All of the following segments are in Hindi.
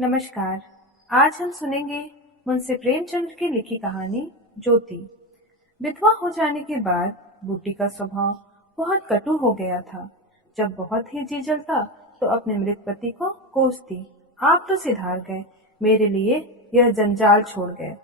नमस्कार। आज हम सुनेंगे मुंशी प्रेमचंद्र की लिखी कहानी ज्योति। विधवा हो जाने के बाद बूटी का स्वभाव बहुत कटु हो गया था। जब बहुत ही जी जलता तो अपने मृत पति को कोसती, आप तो सिधार गए, मेरे लिए यह जंजाल छोड़ गए।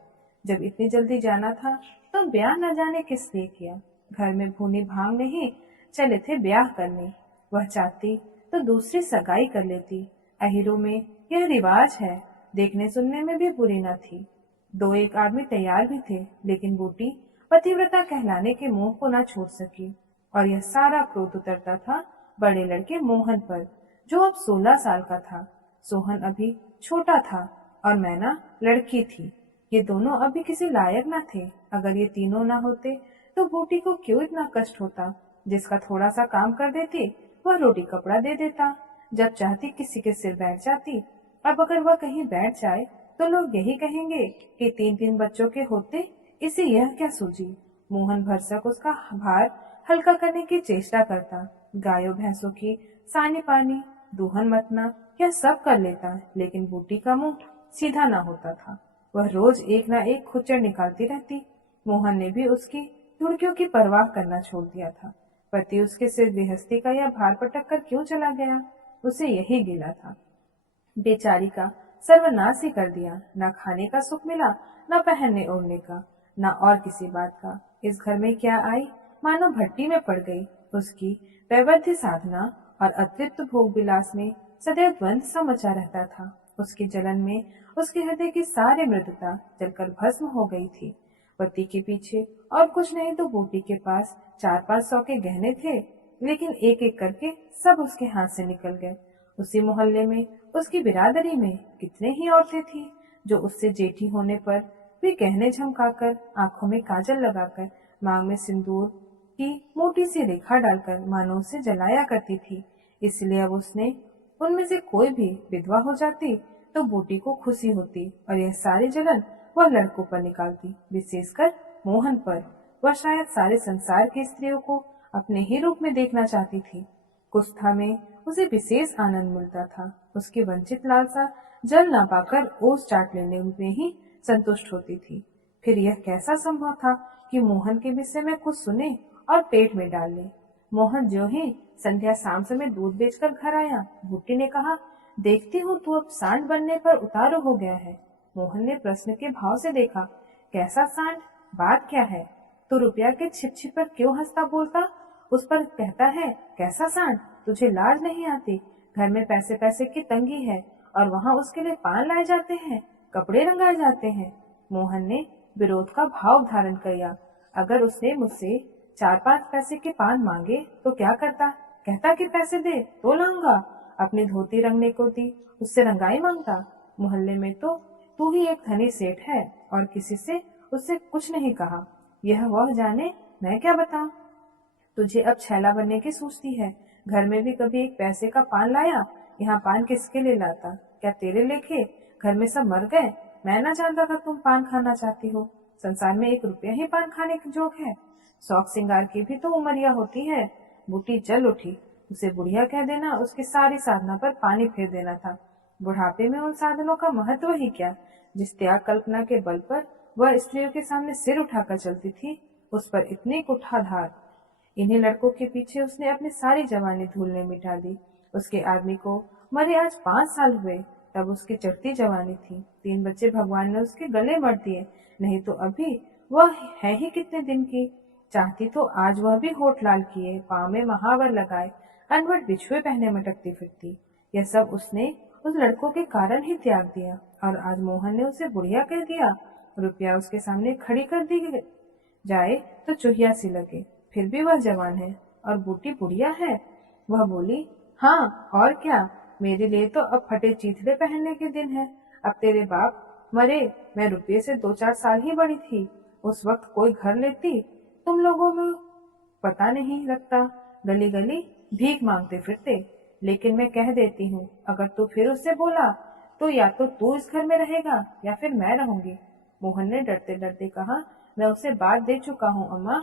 जब इतनी जल्दी जाना था तो ब्याह न जाने किस लिए किया। घर में भूनी भांग नहीं चले थे ब्याह करने। वह चाहती तो दूसरी सगाई कर लेती। अहिरों में यह रिवाज है, देखने सुनने में भी बुरी न थी। दो एक आदमी तैयार भी थे, लेकिन बूटी पतिव्रता कहलाने के मोह को न छोड़ सकी। और यह सारा क्रोध उतरता था बड़े लड़के मोहन पर, जो अब 16 साल का था। सोहन अभी छोटा था और मैना लड़की थी। ये दोनों अभी किसी लायक न थे। अगर ये तीनों न होते तो बूटी को क्यों इतना कष्ट होता। जिसका थोड़ा सा काम कर देती वह रोटी कपड़ा दे देता, जब चाहती किसी के सिर बैठ जाती। अब अगर वह कहीं बैठ जाए तो लोग यही कहेंगे कि 3-3 बच्चों के होते इसे यह क्या सूझी। मोहन भरसक उसका भार हल्का करने की चेष्टा करता। गायों भैंसों की सानी पानी, दूहन मतना यह सब कर लेता, लेकिन बूटी का मुंह सीधा ना होता था। वह रोज एक ना एक खुच्चर निकालती रहती। मोहन ने भी उसकी धुड़कियों की परवाह करना छोड़ दिया था। पति उसके सिर गृहस्थी का यह भार पटक कर क्यों चला गया, उसे यही गिला था। बेचारी का सर्वनाश ही कर दिया। न खाने का सुख मिला, न पहनने ओढ़ने का, न और किसी बात का। इस घर में क्या आई, मानो भट्टी में पड़ गई। उसकी वैवध्य साधना और अतृप्त भोग विलास में सदैव द्वंद सा मचा रहता था। उसकी जलन में उसके हृदय की सारी मृदुता जलकर भस्म हो गई थी। पति के पीछे और कुछ नहीं तो बूटी के पास 4-5 सौ के गहने थे, लेकिन एक एक करके सब उसके हाथ से निकल गए। उसी मोहल्ले में, उसकी बिरादरी में कितने ही औरतें थी जो उससे जेठी होने पर भी गहने झमकाकर, आंखों में काजल लगाकर, मांग में सिंदूर की मोटी सी रेखा डालकर मानो उसे जलाया करती थी। इसलिए अब उसने उनमें से कोई भी विधवा हो जाती तो बूटी को खुशी होती और यह सारी जलन वह लड़कों पर निकालती, विशेषकर मोहन पर। वह शायद सारे संसार की स्त्रियों को अपने ही रूप में देखना चाहती थी। कुत्था में उसे विशेष आनंद मिलता था। उसकी वंचित लालसा जल ना पाकर ओस चाट लेने में ही संतुष्ट होती थी। फिर यह कैसा संभव था कि मोहन के विषय में कुछ सुने और पेट में डाल ले। मोहन जो ही संध्या शाम समय दूध बेचकर घर आया, बूटी ने कहा, देखती हूँ तू अब सांड बनने पर उतारू हो गया है। मोहन ने प्रश्न के भाव से देखा, कैसा सांड, बात क्या है? तू रुपया के छिप छिप पर क्यों हंसता बोलता? उस पर कहता है कैसा सांड, तुझे लाज नहीं आती? घर में पैसे पैसे की तंगी है और वहाँ उसके लिए पान लाए जाते हैं, कपड़े रंगाए जाते हैं। मोहन ने विरोध का भाव धारण किया। अगर उसने मुझसे 4-5 पैसे के पान मांगे तो क्या करता? कहता कि पैसे दे तो लाऊंगा। अपनी धोती रंगने को दी, उससे रंगाई मांगता। मोहल्ले में तो तू ही एक धनी सेठ है और किसी से उससे कुछ नहीं कहा। यह वह जाने, मैं क्या बताऊं? तुझे अब छैला बनने की सूझती है। घर में भी कभी एक पैसे का पान लाया? यहाँ पान किसके लिए लाता? क्या तेरे लेखे? घर में सब मर गए। मैं ना जानता था तुम पान खाना चाहती हो। संसार में 1 रुपया ही पान खाने के जोग है। शौक श्रृंगार की भी तो उमरिया होती है। बूटी जल उठी। उसे बुढ़िया कह देना उसकी सारी साधना पर पानी फेर देना था। बुढ़ापे में उन साधनों का महत्व ही क्या, जिस त्याग कल्पना के बल पर वह स्त्रियों के सामने सिर उठाकर चलती थी, उस पर इतनी कुठाधार। इन्हीं लड़कों के पीछे उसने अपनी सारी जवानी धूल में मिटा दी। उसके आदमी को मरे आज 5 साल हुए, तब उसकी चढ़ती जवानी थी। 3 बच्चे भगवान ने उसके गले मर दिए, नहीं तो अभी वह है ही कितने दिन की। चाहती तो आज वह भी होठ लाल किए, पाँव में महावर लगाए, अनवट बिछुए पहने मटकती फिरती। यह सब उसने उस लड़कों के कारण ही त्याग दिया और आज मोहन ने उसे बुढ़िया कह दिया। रुपया उसके सामने खड़ी कर दी जाए तो चुहिया सी लगे। फिर भी वह जवान है और बूटी बुढ़िया है। वह बोली, हाँ और क्या, मेरे लिए तो अब फटे चीथड़े पहनने के दिन है। अब तेरे बाप मरे, मैं रुपये से 2-4 साल ही बड़ी थी। उस वक्त कोई घर लेती, तुम लोगों में पता नहीं लगता, गली गली भीख मांगते फिरते। लेकिन मैं कह देती हूँ, अगर तू फिर उससे बोला तो या तो तू इस घर में रहेगा या फिर मैं रहूंगी। मोहन ने डरते डरते कहा, मैं उसे बात दे चुका हूँ अम्मा।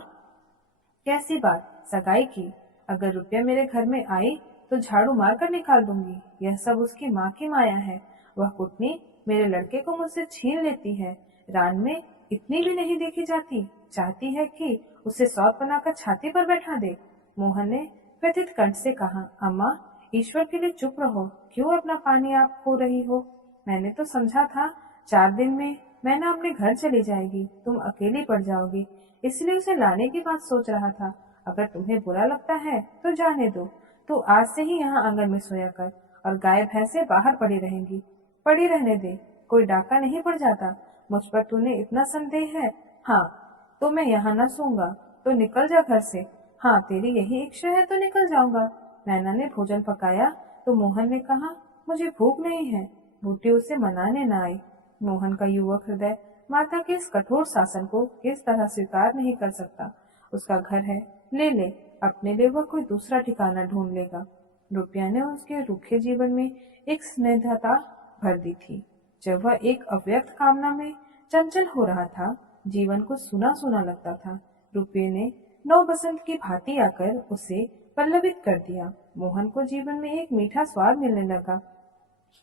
कैसी बात? सगाई की। अगर रुपया मेरे घर में आई तो झाड़ू मार कर निकाल दूंगी। यह सब उसकी माँ की माया है वह कुटनी मेरे लड़के को मुझसे छीन लेती है। रान में इतनी भी नहीं देखी जाती, चाहती है कि उसे सौत बनाकर छाती पर बैठा दे। मोहन ने व्यथित कंठ से कहा, अम्मा, ईश्वर के लिए चुप रहो, क्यों अपना पानी आप खो रही हो? मैंने तो समझा था 4 दिन में मैना अपने घर चली जाएगी, तुम अकेली पड़ जाओगी, इसलिए उसे लाने की बात सोच रहा था। अगर तुम्हें बुरा लगता है तो जाने दो, तू आज से ही यहाँ आंगन में सोया कर और गाय भैंसे बाहर पड़ी रहेंगी। पड़ी रहने दे, कोई डाका नहीं पड़ जाता। मुझ पर तूने इतना संदेह है? हाँ, तो मैं यहाँ न सोऊंगा, तो निकल जा घर से। हाँ, तेरी यही इच्छा है तो निकल जाऊंगा। मैना ने भोजन पकाया तो मोहन ने कहा, मुझे भूख नहीं है। बूटी उसे मनाने न आई। मोहन का युवक हृदय माता के इस कठोर शासन को किस तरह स्वीकार नहीं कर सकता। उसका घर है, ले ले, अपने लिए वह कोई दूसरा ठिकाना ढूंढ लेगा। रुपया ने उसके रूखे जीवन में एक स्निग्धता भर दी थी। जब वह एक अव्यक्त कामना में चंचल हो रहा था, जीवन को सुना सुना लगता था। रुपये ने नौ बसंत की भांति आकर उसे पल्लवित कर दिया। मोहन को जीवन में एक मीठा स्वाद मिलने लगा।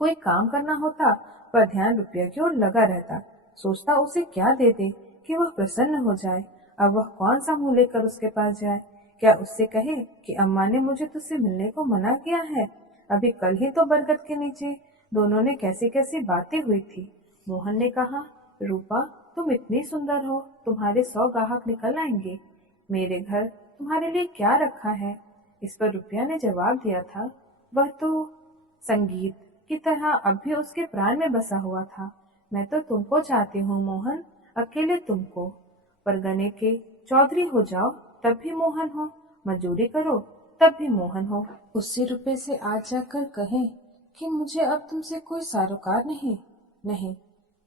कोई काम करना होता पर ध्यान रुपया की ओर लगा रहता। सोचता उसे क्या दे दे कि वह प्रसन्न हो जाए। अब वह कौन सा मुंह लेकर उसके पास जाए? क्या उससे कहे कि अम्मा ने मुझे तुझसे मिलने को मना किया है? अभी कल ही तो बरगद के नीचे दोनों ने कैसी कैसी बातें हुई थी। मोहन ने कहा, रूपा, तुम इतनी सुंदर हो, तुम्हारे 100 ग्राहक निकल आएंगे। मेरे घर तुम्हारे लिए क्या रखा है? इस पर रुपया ने जवाब दिया था, वह तो संगीत की तरह अब भी उसके प्राण में बसा हुआ था। मैं तो तुमको चाहती हूँ मोहन, अकेले तुमको। परगने के चौधरी हो जाओ तब भी मोहन हो, मजदूरी करो तब भी मोहन हो। उससे रुपए से आज जाकर कहें कि मुझे अब तुमसे कोई सरोकार नहीं। नहीं,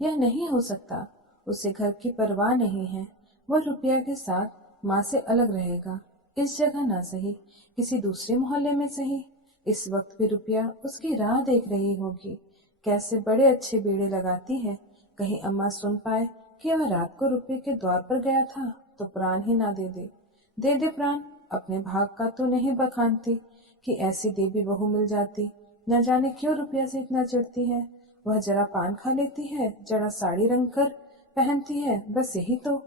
यह नहीं हो सकता। उसे घर की परवाह नहीं है। वह रुपया के साथ माँ से अलग रहेगा। इस जगह ना सही, किसी दूसरे मोहल्ले में सही। इस वक्त भी रुपया उसकी राह देख रही होगी। कैसे बड़े अच्छे बेड़े लगाती है। कहीं अम्मा सुन पाए कि वह रात को रुपये के द्वार पर गया था तो प्राण ही ना दे दे। दे दे प्राण, अपने भाग का तो नहीं बखानती कि ऐसी देवी बहू मिल जाती। न जाने क्यों रुपया से इतना चिढ़ती है। वह जरा पान खा लेती है, जरा साड़ी रंग कर पहनती है, बस यही तो।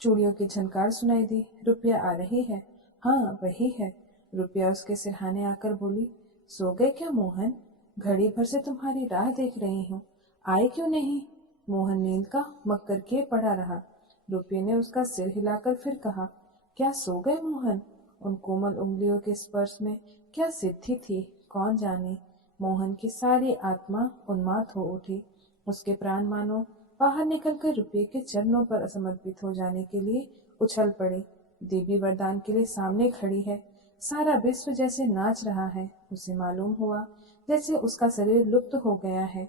चूड़ियों की झनकार सुनाई दी। रुपया आ रही है। हाँ, वही है। रुपया उसके सिरहाने आकर बोली, सो गए क्या मोहन? घड़ी भर से तुम्हारी राह देख रही हूँ, आए क्यों नहीं? मोहन नींद का मक्कर किए पड़ा रहा। रुपये ने उसका सिर हिलाकर फिर कहा, क्या सो गए मोहन? उन कोमल उंगलियों के स्पर्श में क्या सिद्धि थी, कौन जाने। मोहन की सारी आत्मा उन्माद हो उठी। उसके प्राण मानो बाहर निकलकर रुपये के चरणों पर समर्पित हो जाने के लिए उछल पड़े। देवी वरदान के लिए सामने खड़ी है। सारा विश्व जैसे नाच रहा है। उसे मालूम हुआ जैसे उसका शरीर लुप्त हो गया है।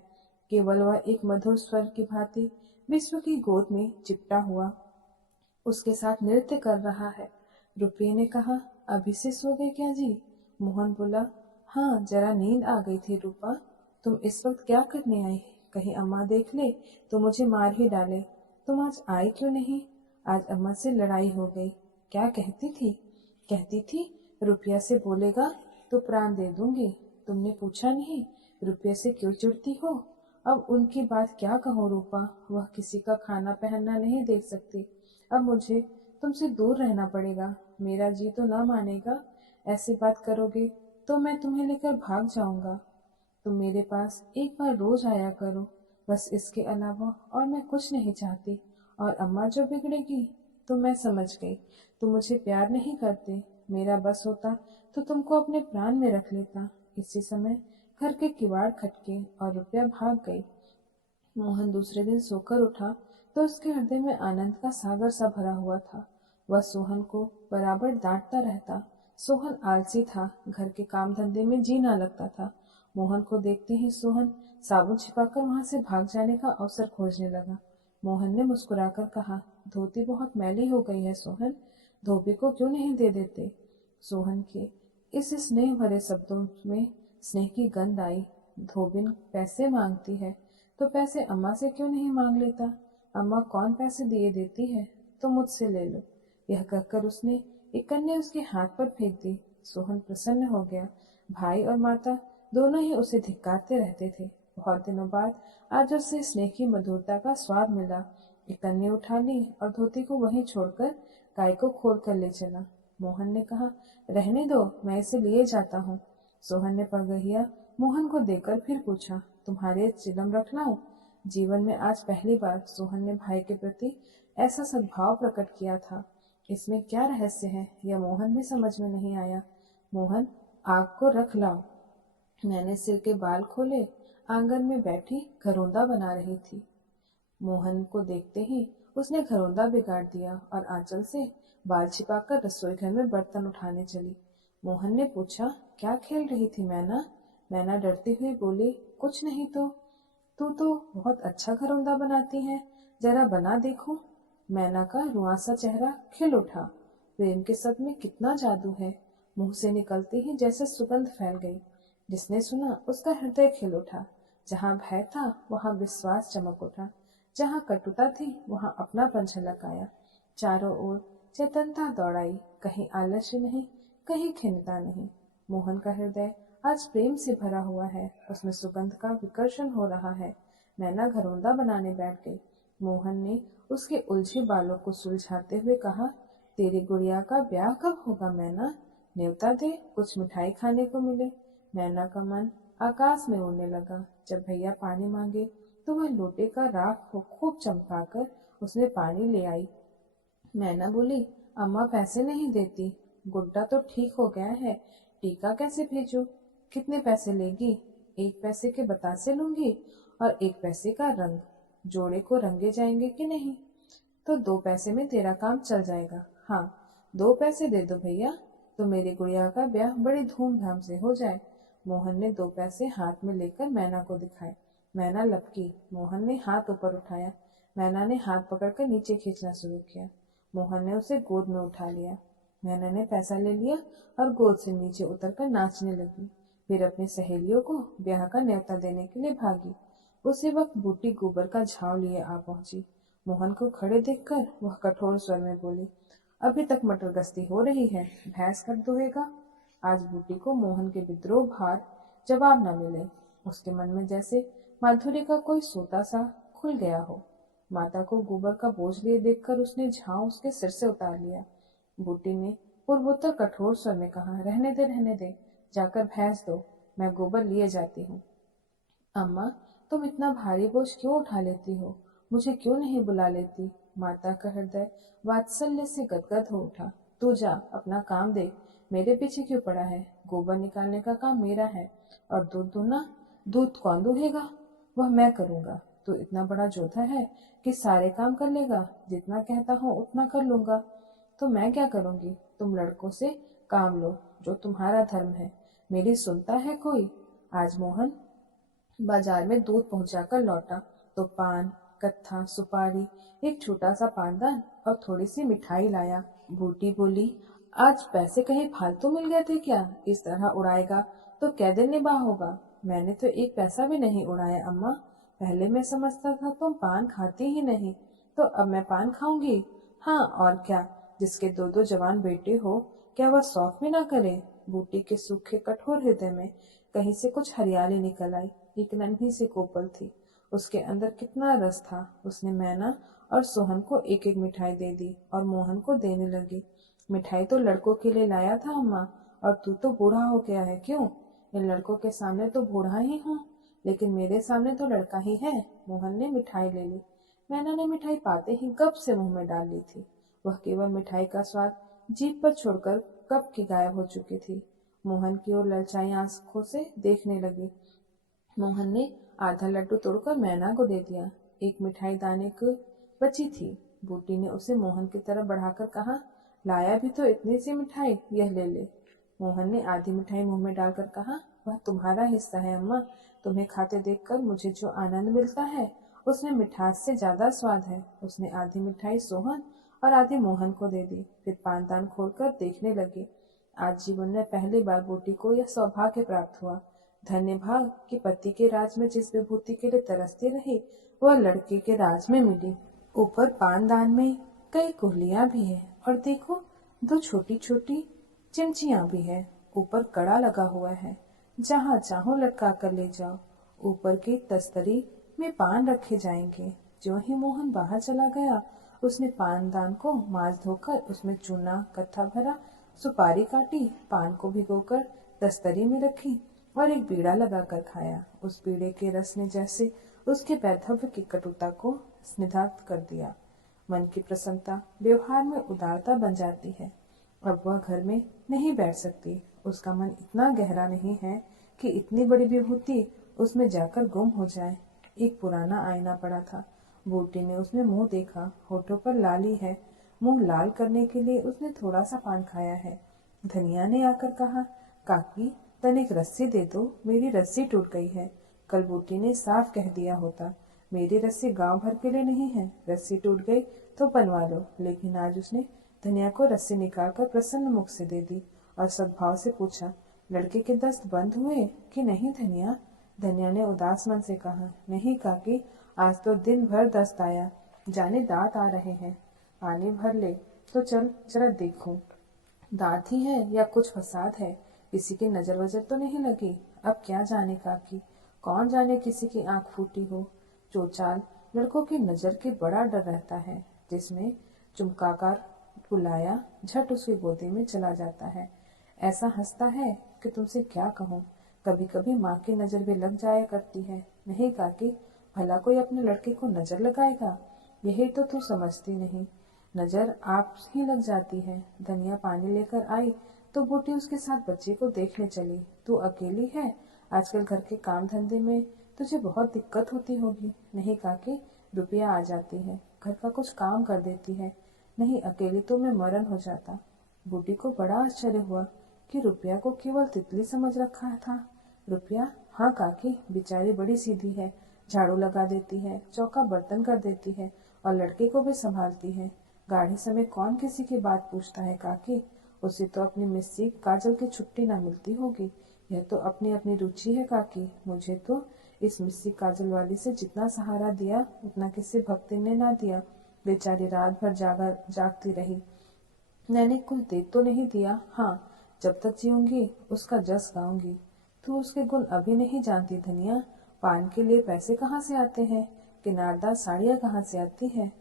केवल वह एक मधुर स्वर की भांति विश्व की गोद में चिपटा हुआ उसके साथ नृत्य कर रहा है। रुपये ने कहा, अभी से सो गए क्या जी? मोहन बोला, हाँ, जरा नींद आ गई थी रूपा। तुम इस वक्त क्या करने आई? कहीं अम्मा देख ले तो मुझे मार ही डाले। तुम आज आई क्यों नहीं? आज अम्मा से लड़ाई हो गई। क्या कहती थी? कहती थी रुपया से बोलेगा तो प्राण दे दूंगी। तुमने पूछा नहीं रुपये से क्यों चिढ़ती हो? अब उनकी बात क्या कहूँ रूपा, वह किसी का खाना पहनना नहीं देख सकती। अब मुझे तुमसे दूर रहना पड़ेगा। मेरा जी तो ना मानेगा। ऐसी बात करोगे तो मैं तुम्हें लेकर भाग जाऊंगा। तुम मेरे पास एक बार रोज आया करो, बस इसके अलावा और मैं कुछ नहीं चाहती। और अम्मा जो बिगड़ेगी तो मैं समझ गई, तुम मुझे प्यार नहीं करते। मेरा बस होता तो तुमको अपने प्राण में रख लेता। इसी समय घर के किवाड़ खटके और रुपया भाग गई। मोहन दूसरे दिन सोकर उठा तो उसके हृदय में आनंद का सागर सा भरा हुआ था। वह सोहन को बराबर डांटता रहता। सोहन आलसी था, घर के काम धंधे में जी ना लगता था। मोहन को देखते ही सोहन साबुन छिपाकर वहां से भाग जाने का अवसर खोजने लगा। मोहन ने मुस्कुराकर कहा, धोती बहुत मैली हो गई है सोहन, धोबी को क्यों नहीं दे देते? सोहन के इस स्नेह भरे शब्दों में स्नेह की गंध आई। धोबिन पैसे मांगती है तो पैसे अम्मा से क्यों नहीं मांग लेता? अम्मा कौन पैसे दिए देती है, तो मुझसे ले लो। यह कहकर उसने एक कन्या उसके हाथ पर फेंक दी। सोहन प्रसन्न हो गया। भाई और माता दोनों ही उसे धिक्कारते रहते थे। बहुत दिनों बाद आज उसे स्नेह की मधुरता का स्वाद मिला। एक कन्नी उठा ली और धोती को वहीं छोड़कर गाय को खोल कर ले चला। मोहन ने कहा, रहने दो, मैं इसे लिए जाता हूँ। सोहन ने पगहिया मोहन को देकर फिर पूछा, तुम्हारे चिलम रख लाऊं? जीवन में आज पहली बार सोहन ने भाई के प्रति ऐसा सद्भाव प्रकट किया था। इसमें क्या रहस्य है, यह मोहन भी समझ में नहीं आया। मोहन, आग को रख लाओ। मैंने सिर के बाल खोले, आंगन में बैठी घरौंदा बना रही थी। मोहन को देखते ही उसने घरौंदा बिगाड़ दिया और आंचल से बाल छिपाकर रसोई घर में बर्तन उठाने चली। मोहन ने पूछा, क्या खेल रही थी मैना? मैना डरती हुई बोली, कुछ नहीं तो। तू तो बहुत अच्छा घरौंदा बनाती है, जरा बना देखूं। मैना का रुआंसा चेहरा खिल उठा। प्रेम के सत में कितना जादू है। मुंह से निकलती ही जैसे सुगंध फैल गई। जिसने सुना उसका हृदय खिल उठा। जहाँ भय था वहाँ विश्वास चमक उठा। जहाँ कटुता थी वहाँ अपनापन झलक आया। चारों ओर चेतनता दौड़ाई, कहीं आलस्य नहीं, कहीं खिन्नता नहीं। मोहन का हृदय आज प्रेम से भरा हुआ है, उसमें सुगंध का विकर्षण हो रहा है। मैना घरौंदा बनाने बैठ गई। मोहन ने उसके उलझे बालों को सुलझाते हुए कहा, तेरी गुड़िया का ब्याह कब होगा मैना? न्योता दे, कुछ मिठाई खाने को मिले। मैना का मन आकाश में उड़ने लगा। जब भैया पानी मांगे तो वह लोटे का राख को खूब चमकाकर उसमें पानी ले आई। मैना बोली, अम्मा पैसे नहीं देती, गुड्डा तो ठीक हो गया है, टीका कैसे भेजूं? कितने पैसे लेगी? 1 पैसे के बतासे लूंगी और 1 पैसे का रंग। जोड़े को रंगे जाएंगे कि नहीं? तो 2 पैसे में तेरा काम चल जाएगा। हाँ, 2 पैसे दे दो भैया, तो मेरी गुड़िया का ब्याह बड़ी धूमधाम से हो जाए। मोहन ने 2 पैसे हाथ में लेकर मैना को दिखाए। मैना लपकी। मोहन ने हाथ ऊपर उठाया। मैना ने हाथ पकड़कर नीचे खींचना शुरू किया। मोहन ने उसे गोद में उठा लिया। मैना ने पैसा ले लिया और गोद से नीचे उतरकर नाचने लगी। फिर अपनी सहेलियों को ब्याह का न्योता देने के लिए भागी। उसी वक्त बूटी गोबर का झाव लिए आ पहुंची। मोहन को खड़े देखकर वह कठोर स्वर में बोली, अभी तक मटर गश्ती हो रही है, भैंस कब दुहेगा? आज बूटी को मोहन के विद्रोह भार जवाब न मिले। उसके मन में जैसे माधुर्य का कोई सोता सा खुल गया हो। माता को गोबर का बोझ लिए देखकर उसने झांव उसके सिर से उतार लिया। बूटी ने पूर्वोत्तर कठोर स्वर में कहा, रहने दे, जाकर भैंस दो, मैं गोबर लिए जाती हूँ। अम्मा, तुम इतना भारी बोझ क्यों उठा लेती हो? मुझे क्यों नहीं बुला लेती? माता का हृदय वात्सल्य से गदगद हो उठा। तू जा, अपना काम देख, मेरे पीछे क्यों पड़ा है? गोबर निकालने का काम मेरा है और दूध दूहना, दूध कौन दूहेगा? वह मैं करूंगा। तू इतना बड़ा जोधा है कि सारे काम कर लेगा। जितना कहता हूँ उतना कर लूंगा। तो मैं क्या करूंगी? तुम लड़कों से काम लो, जो तुम्हारा धर्म है। मेरी सुनता है कोई? आज मोहन बाजार में दूध पहुंचाकर लौटा तो पान, कत्था, सुपारी, एक छोटा सा पानदान और थोड़ी सी मिठाई लाया। बूटी बोली, आज पैसे कहीं फालतू मिल गए थे क्या? इस तरह उड़ाएगा तो कै दिन निबाह होगा? मैंने तो 1 पैसा भी नहीं उड़ाया अम्मा। पहले मैं समझता था तुम पान खाती ही नहीं, तो अब मैं पान खाऊंगी। हाँ और क्या, जिसके 2-2 जवान बेटे हो, क्या वह शौक भी ना करे? बूटी के सूखे कठोर हृदय में कहीं से कुछ हरियाली निकल आई। एक नन्ही सी कोपल थी, उसके अंदर कितना रस था। उसने मैना और सोहन को 1-1 मिठाई दे दी और मोहन को देने लगी। मिठाई तो लड़कों के लिए लाया था अम्मा, और तू तो बूढ़ा हो गया है। क्यों? इन लड़कों के सामने तो बूढ़ा ही हूँ, लेकिन मेरे सामने तो लड़का ही है। मोहन ने मिठाई ले ली। मैना ने मिठाई पाते ही गप से मुंह में डाल ली थी। वह केवल मिठाई का स्वाद जीभ पर छोड़कर कब की गायब हो चुकी थी। मोहन की ओर ललचाई आंखों से देखने लगी। मोहन ने आधा लड्डू तोड़कर मैना को दे दिया। 1 मिठाई दाने को बची थी। बूटी ने उसे मोहन की तरफ बढ़ाकर कहा, लाया भी तो इतनी सी मिठाई, यह ले ले। मोहन ने आधी मिठाई मुंह में डालकर कहा, वह तुम्हारा हिस्सा है अम्मा। तुम्हें खाते देखकर मुझे जो आनंद मिलता है, उसमें मिठास से ज्यादा स्वाद है। उसने आधी मिठाई सोहन और आधी मोहन को दे दी, फिर पानदान खोलकर देखने लगी। आज जीवन में पहली बार बूटी को यह सौभाग्य प्राप्त हुआ। धन्य भाग कि पति के राज में जिस विभूति के लिए तरसती रही, वह लड़के के राज में मिली। ऊपर पानदान में कई कोहलियां भी है और देखो 2 छोटी छोटी चिमचियां भी है। ऊपर कड़ा लगा हुआ है, जहाँ चाहो लटका कर ले जाओ। ऊपर की तस्तरी में पान रखे जाएंगे। ज्यों ही मोहन बाहर चला गया, उसने पानदान को मांस धोकर उसमें चूना कत्था भरा, सुपारी काटी, पान को भिगोकर तस्तरी में रखी और एक बीड़ा लगाकर खाया। उस बीड़े के रस ने जैसे उसके वैधव्य की कटुता को स्निग्ध कर दिया। मन की प्रसन्नता व्यवहार में उदारता बन जाती है। अब वह घर में नहीं बैठ सकती। उसका मन इतना गहरा नहीं है कि इतनी बड़ी विभूति उसमें जाकर गुम हो जाए। एक पुराना आईना पड़ा था। बूटी ने उसमें मुंह देखा। होठों पर लाली है। मुंह लाल करने के लिए उसने थोड़ा सा पान खाया है। धनिया ने आकर कहा, काकी तनिक रस्सी दे दो, मेरी रस्सी टूट गई है। कल बूटी ने साफ कह दिया होता, मेरी रस्सी गांव भर के लिए नहीं है, रस्सी टूट गई तो बनवा लो। लेकिन आज उसने धनिया को रस्सी निकालकर प्रसन्न मुख से दे दी और सद्भाव से पूछा, लड़के के दस्त बंद हुए कि नहीं धनिया? धनिया ने उदास मन से कहा, नहीं काकी, आज तो दिन भर दस्त आया, जाने दांत आ रहे हैं। पानी भर ले तो चल जरा देखूं, दांत ही है या कुछ फसाद है, किसी की नजर वजर तो नहीं लगी। अब क्या जाने काकी, कौन जाने किसी की आंख फूटी हो। चोचाल लड़कों की नजर के बड़ा डर रहता है। जिसमें चुमकाकर बुलाया झट उसकी गोदी में चला जाता है। ऐसा हंसता है कि तुमसे क्या कहूँ। कभी कभी माँ की नजर भी लग जाया करती है। नहीं काकी, भला कोई अपने लड़के को नजर लगाएगा? यही तो तू समझती नहीं, नजर आप ही लग जाती है। धनिया पानी लेकर आई तो बूटी उसके साथ बच्चे को देखने चली। तू अकेली है, आजकल घर के काम धंधे में तुझे बहुत दिक्कत होती होगी। नहीं काकी, रुपया आ जाती है, घर का कुछ काम कर देती है। नहीं अकेली तो मैं मरण हो जाता। बूटी को बड़ा आश्चर्य हुआ कि रुपया को केवल तितली समझ रखा था। रुपया? हाँ काकी, बेचारी बड़ी सीधी है, झाड़ू लगा देती है, चौका बर्तन कर देती है और लड़के को भी संभालती है। गाढ़े समय कौन किसी की बात पूछता है काकी? उसे तो अपनी मिस्सी काजल की छुट्टी ना मिलती होगी। यह तो अपनी अपनी रुचि है काकी। मुझे तो इस मिस्सी काजल वाली से जितना सहारा दिया उतना किसी भक्ति ने ना दिया। बेचारी रात भर जागती रही। मैंने कुछ दे तो नहीं दिया। हाँ, जब तक जीऊंगी उसका जस गाऊंगी। तू उसके गुण अभी नहीं जानती धनिया। पान के लिए पैसे कहाँ से आते हैं, किनारदार साड़ियाँ कहाँ से आती है।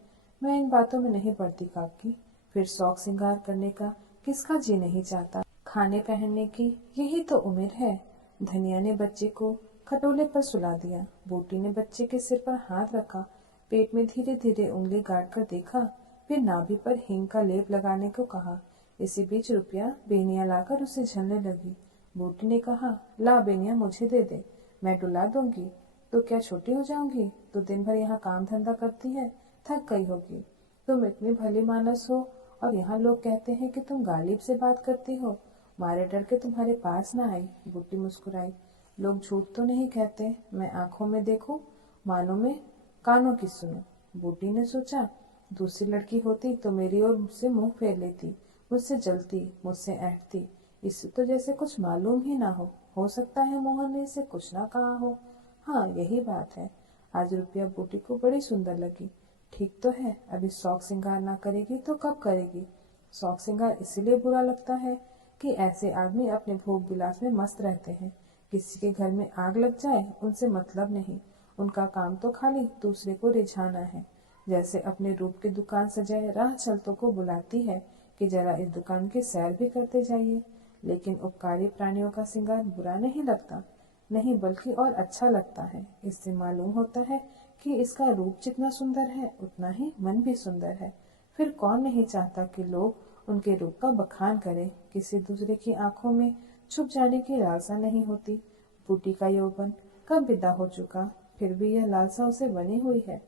मैं इन बातों में नहीं पड़ती काकी। फिर शौक श्रृंगार करने का किसका जी नहीं चाहता। खाने पहनने की यही तो उम्र है। धनिया ने बच्चे को खटोले पर सुला दिया। बूटी ने बच्चे के सिर पर हाथ रखा, पेट में धीरे धीरे उंगली गाड़ कर देखा, फिर नाभि पर हींग का लेप लगाने को कहा। इसी बीच रुपया बेनिया लाकर उसे झलने लगी। बूटी ने कहा, ला बेनिया मुझे दे दे, मैं डुला दूंगी। तो क्या छोटी हो जाऊंगी? तो दिन भर यहाँ काम धंधा करती है, थक गई होगी। तुम इतनी भली मानस हो और यहाँ लोग कहते हैं कि तुम गालिब से बात करती हो। मारे डर के तुम्हारे पास न आई। बूटी मुस्कुराई। लोग झूठ तो नहीं कहते, मैं आंखों में देखूं, मानो में कानों की सुनूं। बूटी ने सोचा, दूसरी लड़की होती तो मेरी ओर मुझसे मुंह फेर लेती, मुझसे जलती, मुझसे ऐंठती। इससे तो जैसे कुछ मालूम ही ना हो सकता है मोहन ने इसे कुछ ना कहा हो। हाँ, यही बात है। आज रुपया बूटी को बड़ी सुंदर लगी। ठीक तो है, अभी शौक श्रृंगार ना करेगी तो कब करेगी। शौक श्रृंगार इसलिए बुरा लगता है कि ऐसे आदमी अपने भोग विलास में मस्त रहते हैं। किसी के घर में आग लग जाए उनसे मतलब नहीं, उनका काम तो खाली दूसरे को रिझाना है। जैसे अपने रूप की दुकान सजाए राह चलतों को बुलाती है कि जरा इस दुकान की सैर भी करते जाइए। लेकिन उपकारी प्राणियों का श्रृंगार बुरा नहीं लगता, नहीं बल्कि और अच्छा लगता है। इससे मालूम होता है कि इसका रूप जितना सुंदर है उतना ही मन भी सुंदर है। फिर कौन नहीं चाहता कि लोग उनके रूप का बखान करें। किसी दूसरे की आंखों में छुप जाने की लालसा नहीं होती। बूटी का यौवन कब विदा हो चुका, फिर भी यह लालसा उसे बनी हुई है।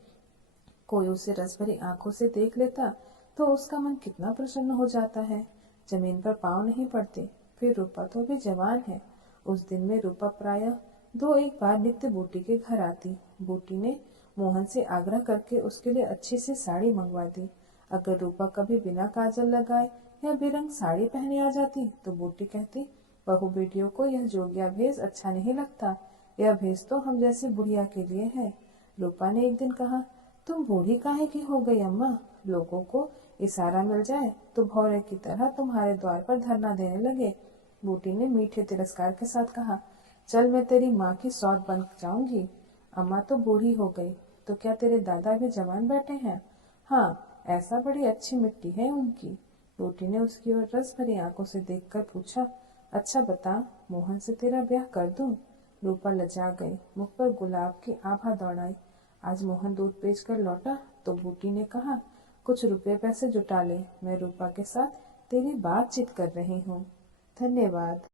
कोई उसे रस भरी आंखों से देख लेता तो उसका मन कितना प्रसन्न हो जाता है। जमीन पर पांव नहीं पड़ते। फिर रूपा तो भी जवान है। उस दिन में रूपा प्रायः 2-1 बार नित्य बूटी के घर आती। बूटी ने मोहन से आग्रह करके उसके लिए अच्छी सी साड़ी मंगवा दी। अगर रूपा कभी बिना काजल लगाए या बेरंग साड़ी पहने आ जाती तो बूटी कहती, बहू बेटियों को यह जोगिया भेष अच्छा नहीं लगता, यह भेष तो हम जैसी बुढ़िया के लिए है। रूपा ने एक दिन कहा, तुम बूढ़ी काहे की हो गई अम्मा? लोगों को इशारा मिल जाए तो भौरे की तरह तुम्हारे द्वार पर धरना देने लगे। बूटी ने मीठे तिरस्कार के साथ कहा, चल मैं तेरी माँ की सौत बन जाऊंगी। अम्मा तो बूढ़ी हो गई, तो क्या तेरे दादा भी जवान बैठे हैं? हाँ, ऐसा बड़ी अच्छी मिट्टी है उनकी। बूटी ने उसकी ओर रस भरी आंखों से देखकर पूछा, अच्छा बता, मोहन से तेरा ब्याह कर दूं? रूपा लजा गई, मुख पर गुलाब की आभा दौड़ाई। आज मोहन दूध बेच कर लौटा तो बूटी ने कहा, कुछ रुपए पैसे जुटा ले, मैं रूपा के साथ तेरी बातचीत कर रही हूँ। धन्यवाद।